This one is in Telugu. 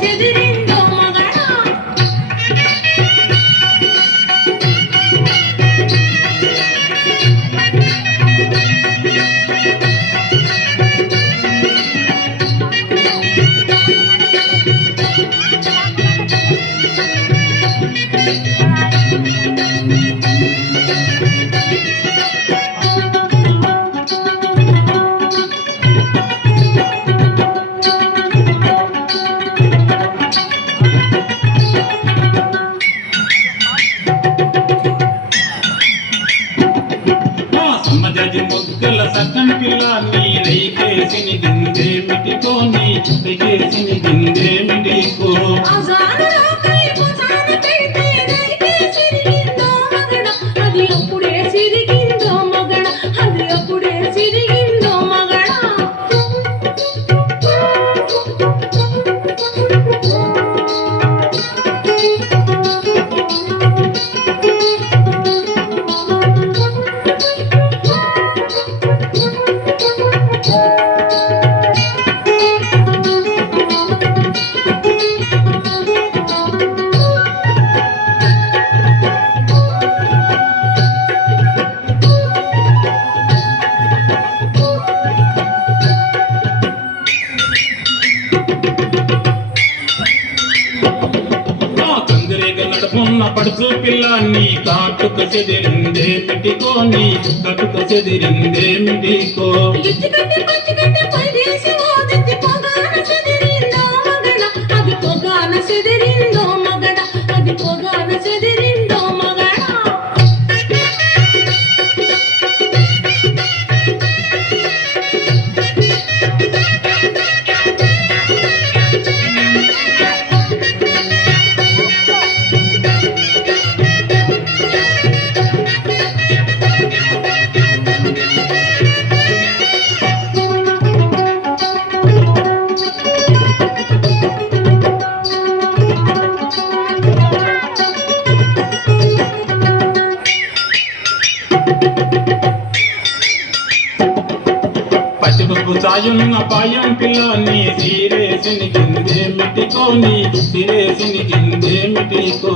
చెదిరిందో మగడా ముగ్గల సగం పిల్ల నీరైకేసిని గిందేమిటికోని రైకేసిని గిందేమిటికో అది అప్పుడే సిరిగిందో మగడ అది అప్పుడే సిరిగిందో మగడ నడుపున్న పడుచు పిల్ల నీ కాటుక చెదిరిందేమిటికో నీ కటుక చెదిరిందేమిటికో అది పొగాన చెదిరిందో మగడ అది పొగాన చెదిరిందో మగడ పచ్చిపప్పు చాయున్న పాయం పిల్ల నీ సిరేసిని గిందేమిటికో నీ సిరేసిని గిందేమిటికో